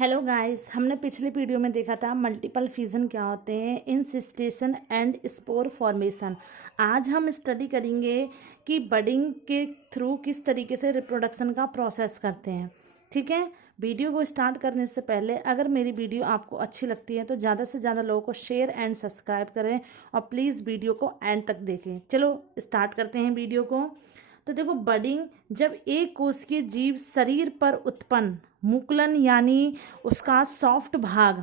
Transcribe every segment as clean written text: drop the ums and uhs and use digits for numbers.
Hello guys, हमने पिछले video में देखा था मल्टीपल फ्यूजन क्या होते हैं, इंसिस्टेशन एंड स्पोर फॉर्मेशन। आज हम स्टडी करेंगे कि बडिंग के थ्रू किस तरीके से रिप्रोडक्शन का प्रोसेस करते हैं। ठीक है, वीडियो को स्टार्ट करने से पहले अगर मेरी वीडियो आपको अच्छी लगती है तो ज़्यादा से ज़्यादा लोगों को शेयर एंड सब्सक्राइब करें और प्लीज़ वीडियो को एंड तक देखें। चलो स्टार्ट करते हैं वीडियो को। तो देखो, बडिंग जब एक कोशिकीय जीव शरीर पर उत्पन्न मुकुलन यानी उसका सॉफ्ट भाग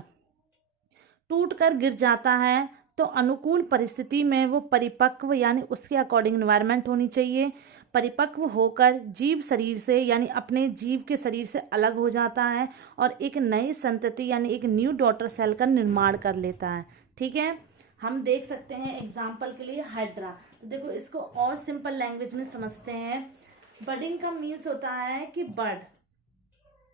टूट कर गिर जाता है तो अनुकूल परिस्थिति में वो परिपक्व यानी उसके अकॉर्डिंग एनवायरनमेंट होनी चाहिए। परिपक्व होकर जीव शरीर से यानी अपने जीव के शरीर से अलग हो जाता है और एक नई संतति यानी एक न्यू डॉटर सेल का निर्माण कर लेता है। ठीक है, हम देख सकते हैं एग्जाम्पल के लिए हाइड्रा। तो देखो, इसको और सिंपल लैंग्वेज में समझते हैं। बडिंग का मीन्स होता है कि बर्ड,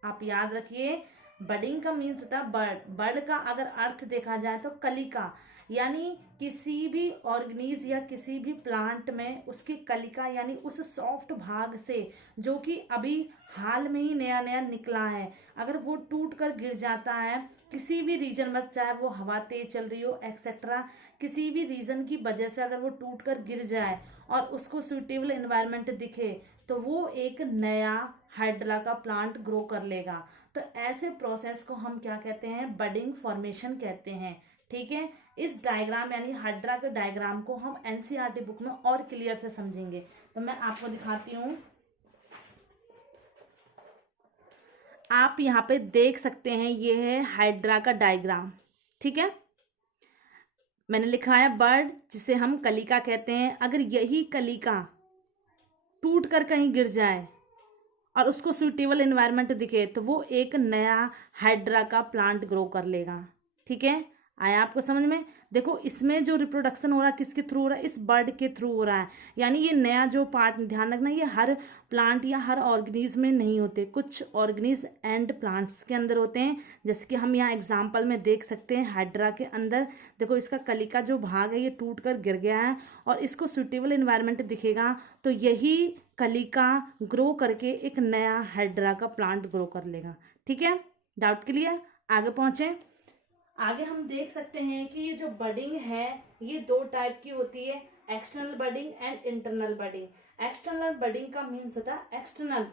आप याद रखिए, बडिंग का मीन्स होता है बर्ड। बर्ड का अगर अर्थ देखा जाए तो कलिका, यानी किसी भी ऑर्गेनिज या किसी भी प्लांट में उसकी कलिका यानी उस सॉफ्ट भाग से जो कि अभी हाल में ही नया नया निकला है, अगर वो टूट कर गिर जाता है किसी भी रीजन में, चाहे वो हवा तेज चल रही हो एक्सेट्रा, किसी भी रीजन की वजह से अगर वो टूट कर गिर जाए और उसको सुइटेबल एनवायरनमेंट दिखे तो वो एक नया हाइड्रा का प्लांट ग्रो कर लेगा। तो ऐसे प्रोसेस को हम क्या कहते हैं? बडिंग फॉर्मेशन कहते हैं। ठीक है, इस डायग्राम यानी हाइड्रा के डायग्राम को हम एनसीईआरटी बुक में और क्लियर से समझेंगे। तो मैं आपको दिखाती हूँ, आप यहाँ पे देख सकते हैं, ये है हाइड्रा का डायग्राम। ठीक है, मैंने लिखा है बर्ड, जिसे हम कलिका कहते हैं। अगर यही कलिका टूट कर कहीं गिर जाए और उसको सूटेबल एनवायरनमेंट दिखे तो वो एक नया हाइड्रा का प्लांट ग्रो कर लेगा। ठीक है, आया आपको समझ में? देखो, इसमें जो रिप्रोडक्शन हो रहा है किसके थ्रू हो रहा है? इस बर्ड के थ्रू हो रहा है। यानी ये नया जो पार्ट, ध्यान रखना, ये हर प्लांट या हर ऑर्गेनिज्म में नहीं होते, कुछ ऑर्गेनिज्म एंड प्लांट्स के अंदर होते हैं। जैसे कि हम यहाँ एग्जाम्पल में देख सकते हैं हाइड्रा के अंदर। देखो, इसका कलिका जो भाग है ये टूट कर गिर गया है और इसको सुटेबल एनवायरनमेंट दिखेगा तो यही कलिका ग्रो करके एक नया हाइड्रा का प्लांट ग्रो कर लेगा। ठीक है, डाउट क्लियर? आगे पहुंचे। आगे हम देख सकते हैं कि ये जो बडिंग है ये दो टाइप की होती है, external budding and internal budding. External budding का मीन्स होता है एक्सटर्नल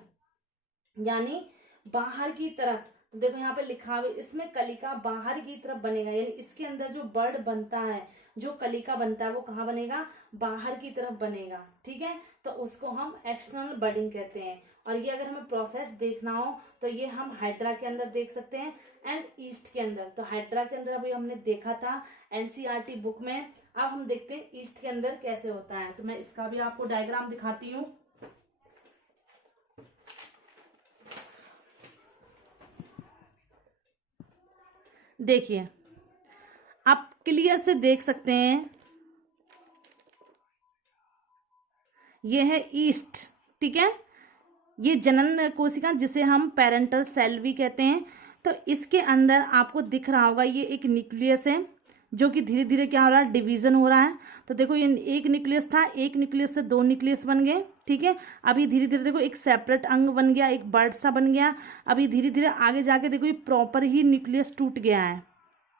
यानी बाहर की तरफ। तो देखो यहाँ पे लिखा हुआ, इसमें कलिका बाहर की तरफ बनेगा, यानी इसके अंदर जो बर्ड बनता है, जो कलिका बनता है वो कहाँ बनेगा? बाहर की तरफ बनेगा। ठीक है, तो उसको हम एक्सटर्नल बडिंग कहते हैं। और ये अगर हमें प्रोसेस देखना हो तो ये हम हाइड्रा के अंदर देख सकते हैं एंड ईस्ट के अंदर। तो हाइड्रा के अंदर अभी हमने देखा था एनसीईआरटी बुक में, अब हम देखते हैं ईस्ट के अंदर कैसे होता है। तो मैं इसका भी आपको डायग्राम दिखाती हूँ। देखिए, आप क्लियर से देख सकते हैं, ये है ईस्ट। ठीक है, ये जनन कोशिका जिसे हम पेरेंटल सेल भी कहते हैं। तो इसके अंदर आपको दिख रहा होगा ये एक न्यूक्लियस है जो कि धीरे धीरे क्या हो रहा है? डिवीजन हो रहा है। तो देखो, ये एक न्यूक्लियस था, एक न्यूक्लियस से दो न्यूक्लियस बन गए। ठीक है, अभी धीरे धीरे देखो एक सेपरेट अंग बन गया, एक बर्ड सा बन गया। अभी धीरे धीरे आगे जाके देखो ये प्रॉपर ही न्यूक्लियस टूट गया है,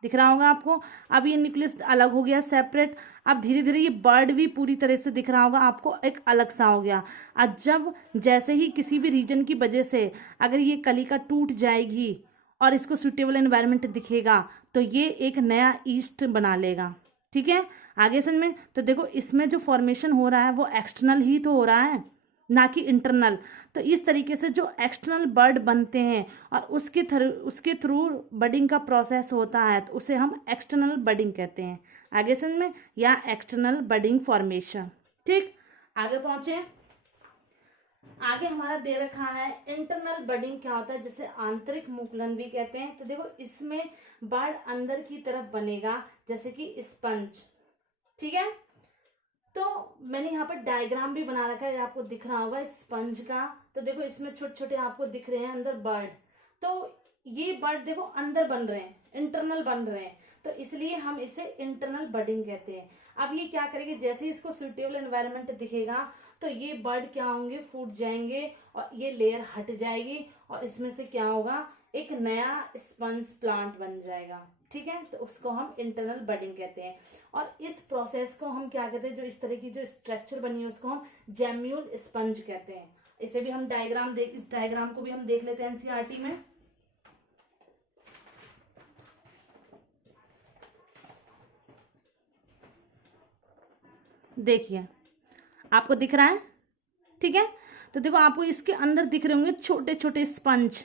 दिख रहा होगा आपको। अब ये न्यूक्लियस अलग हो गया, सेपरेट। अब धीरे धीरे ये बर्ड भी पूरी तरह से दिख रहा होगा आपको, एक अलग सा हो गया। आज जब जैसे ही किसी भी रीजन की वजह से अगर ये कलिका टूट जाएगी और इसको सुटेबल एनवायरनमेंट दिखेगा तो ये एक नया ईस्ट बना लेगा। ठीक है, आगे समझ में? तो देखो, इसमें जो फॉर्मेशन हो रहा है वो एक्सटर्नल ही तो हो रहा है, ना कि इंटरनल। तो इस तरीके से जो एक्सटर्नल बर्ड बनते हैं और उसके थ्रू बडिंग का प्रोसेस होता है तो उसे हम एक्सटर्नल बडिंग कहते हैं। आगे समझ में? या एक्सटर्नल बडिंग फॉर्मेशन। ठीक, आगे पहुंचे। आगे हमारा दे रखा है इंटरनल बडिंग क्या होता है, जिसे आंतरिक मुकुलन भी कहते हैं। तो देखो, इसमें बर्ड अंदर की तरफ बनेगा जैसे कि स्पंज। ठीक है, तो मैंने यहाँ पर डायग्राम भी बना रखा है, आपको दिख रहा होगा स्पंज का। तो देखो, इसमें छोटे छोटे आपको दिख रहे हैं अंदर बर्ड। तो ये बर्ड देखो अंदर बन रहे हैं, इंटरनल बन रहे हैं, तो इसलिए हम इसे इंटरनल बडिंग कहते हैं। अब ये क्या करेंगे? जैसे ही इसको सुटेबल एनवायरनमेंट दिखेगा तो ये बर्ड क्या होंगे? फूट जाएंगे और ये लेयर हट जाएगी और इसमें से क्या होगा? एक नया स्पंज प्लांट बन जाएगा। ठीक है, तो उसको हम इंटरनल बडिंग कहते हैं। और इस प्रोसेस को हम क्या कहते हैं, जो इस तरह की जो स्ट्रक्चर बनी है उसको हम जेम्यूल स्पंज कहते हैं। इसे भी हम डायग्राम देख, इस डायग्राम को भी हम देख लेते हैं एनसीईआरटी में। देखिए आपको दिख रहा है, ठीक है। तो देखो आपको इसके अंदर दिख रहे होंगे छोटे छोटे स्पंज,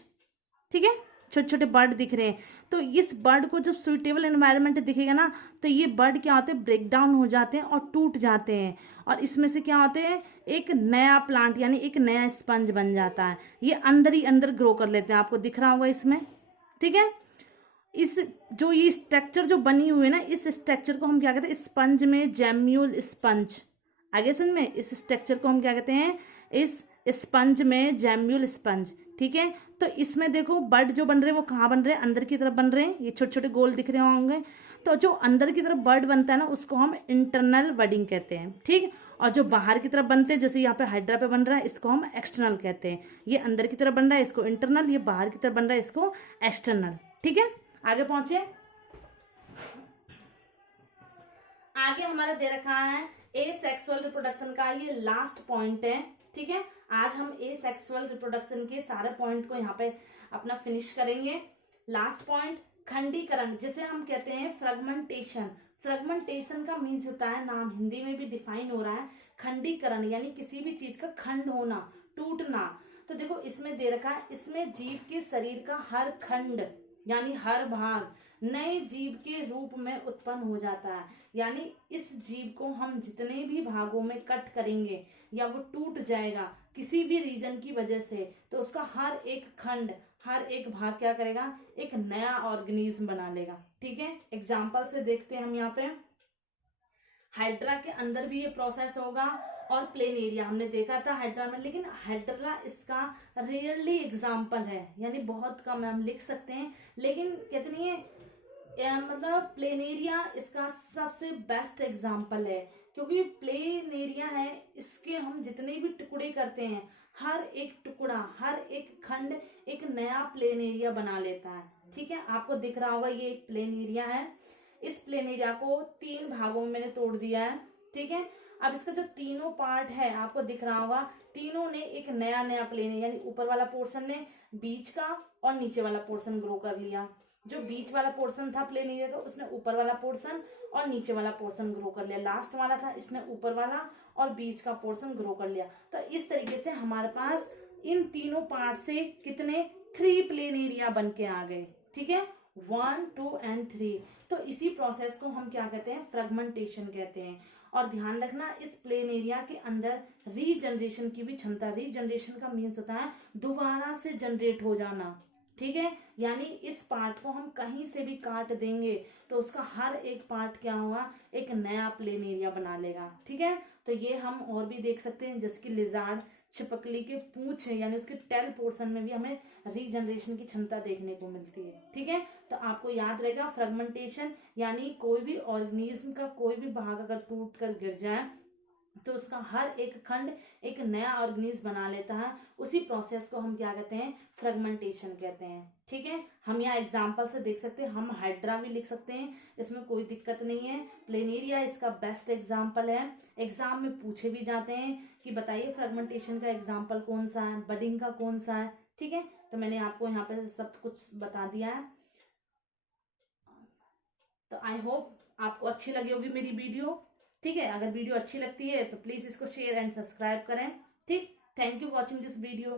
ठीक है, छोटे छोटे बर्ड दिख रहे हैं। तो इस बर्ड को जब सुइटेबल एनवायरनमेंट दिखेगा ना, तो ये बर्ड क्या होते हैं, ब्रेक डाउन हो जाते हैं और टूट जाते हैं, और इसमें से क्या होते हैं, एक नया प्लांट यानी एक नया स्पंज बन जाता है। ये अंदर ही अंदर ग्रो कर लेते हैं, आपको दिख रहा होगा इसमें, ठीक है। इस जो ये स्ट्रक्चर जो बनी हुई है ना, इस स्ट्रक्चर को हम क्या कहते हैं, स्पंज में जेम्यूल स्पंज। आगे समझ में, इस स्ट्रक्चर को हम क्या कहते हैं, इस स्पंज में जेम्यूल स्पंज। ठीक है, तो इसमें देखो बर्ड जो बन रहे हैं वो कहाँ बन रहे हैं, अंदर की तरफ बन रहे हैं, ये छोटे छोटे गोल दिख रहे होंगे। तो जो अंदर की तरफ बर्ड बनता है ना, उसको हम इंटरनल बडिंग कहते हैं। ठीक, और जो बाहर की तरफ बनते हैं, जैसे यहाँ पे हाइड्रा पे बन रहा है, इसको हम एक्सटर्नल कहते हैं। ये अंदर की तरफ बन रहा है, इसको इंटरनल, ये बाहर की तरफ बन रहा है, इसको एक्सटर्नल। ठीक है, आगे पहुंचे। आगे हमारा दे रखा है ए सेक्सुअल रिप्रोडक्शन का, ये लास्ट पॉइंट है। ठीक है, आज हम ए सेक्सुअल रिप्रोडक्शन के सारे पॉइंट को यहाँ पे अपना फिनिश करेंगे। लास्ट पॉइंट, खंडीकरण, जिसे हम कहते हैं फ्रेगमेंटेशन। फ्रेगमेंटेशन का मीन्स होता है, नाम हिंदी में भी डिफाइन हो रहा है, खंडीकरण यानी किसी भी चीज का खंड होना, टूटना। तो देखो इसमें दे रखा है, इसमें जीव के शरीर का हर खंड यानी हर भाग नए जीव के रूप में उत्पन्न हो जाता है। यानी इस जीव को हम जितने भी भागों में कट करेंगे या वो टूट जाएगा किसी भी रीजन की वजह से, तो उसका हर एक खंड, हर एक भाग क्या करेगा, एक नया ऑर्गेनिज्म बना लेगा। ठीक है, एग्जाम्पल से देखते हैं हम यहाँ पे। हाइड्रा के अंदर भी ये प्रोसेस होगा, और प्लेनेरिया हमने देखा था हाइड्रा में, लेकिन हाइड्रा इसका रेयरली एग्जाम्पल है, यानी बहुत कम हम लिख सकते हैं, लेकिन कहते नहीं है मतलब प्लेनेरिया इसका सबसे बेस्ट एग्जाम्पल है, क्योंकि प्लेनेरिया है, इसके हम जितने भी टुकड़े करते हैं, हर एक टुकड़ा, हर एक खंड एक नया प्लेनेरिया बना लेता है। ठीक है, आपको दिख रहा होगा ये एक प्लेनेरिया है। इस प्लेनेरिया को 3 भागों में मैंने तोड़ दिया है। ठीक है, अब इसका जो तीनों पार्ट है आपको दिख रहा होगा, तीनों ने एक नया नया प्लेनेरिया, यानी ऊपर वाला पोर्शन ने, बीच का और नीचे वाला पोर्शन ग्रो कर लिया। जो बीच वाला पोर्शन था प्लेनेरिया का, उसने ऊपर वाला पोर्शन और नीचे वाला पोर्शन ग्रो कर लिया। लास्ट वाला था, इसने ऊपर वाला और बीच का पोर्शन ग्रो कर लिया। तो इस तरीके से हमारे पास इन तीनों पार्ट से कितने 3 प्लेनेरिया बन के आ गए। ठीक है, 1, 2 एंड 3। तो इसी प्रोसेस को हम क्या कहते हैं, फ्रेगमेंटेशन कहते हैं। और ध्यान रखना, इस प्लेनेरिया के अंदर रीजनरेशन की भी क्षमता, रीजनरेशन का मीन्स होता है दोबारा से जनरेट हो जाना। ठीक है, यानी इस पार्ट को हम कहीं से भी काट देंगे तो उसका हर एक पार्ट क्या होगा, एक नया प्लेनेरिया बना लेगा। ठीक है, तो ये हम और भी देख सकते हैं, जैसे कि लिजार्ड, छिपकली के पूंछ है, यानी उसके टेल पोर्शन में भी हमें रीजनरेशन की क्षमता देखने को मिलती है। ठीक है, तो आपको याद रहेगा फ्रेगमेंटेशन यानी कोई भी ऑर्गेनिज्म का कोई भी भाग अगर टूट कर गिर जाए तो उसका हर एक खंड एक नया ऑर्गेनिज्म बना लेता है। उसी प्रोसेस को हम क्या कहते हैं, फ्रेगमेंटेशन कहते हैं। ठीक है, हम यहाँ एग्जांपल से देख सकते हैं, हम हाइड्रा भी लिख सकते हैं, इसमें कोई दिक्कत नहीं है। प्लेनेरिया इसका बेस्ट एग्जांपल है, एग्जाम में पूछे भी जाते हैं कि बताइए फ्रेगमेंटेशन का एग्जाम्पल कौन सा है, बडिंग का कौन सा है। ठीक है, तो मैंने आपको यहाँ पे सब कुछ बता दिया है। तो आई होप आपको अच्छी लगी होगी मेरी वीडियो। ठीक है, अगर वीडियो अच्छी लगती है तो प्लीज इसको शेयर एंड सब्सक्राइब करें। ठीक, thank you watching this video.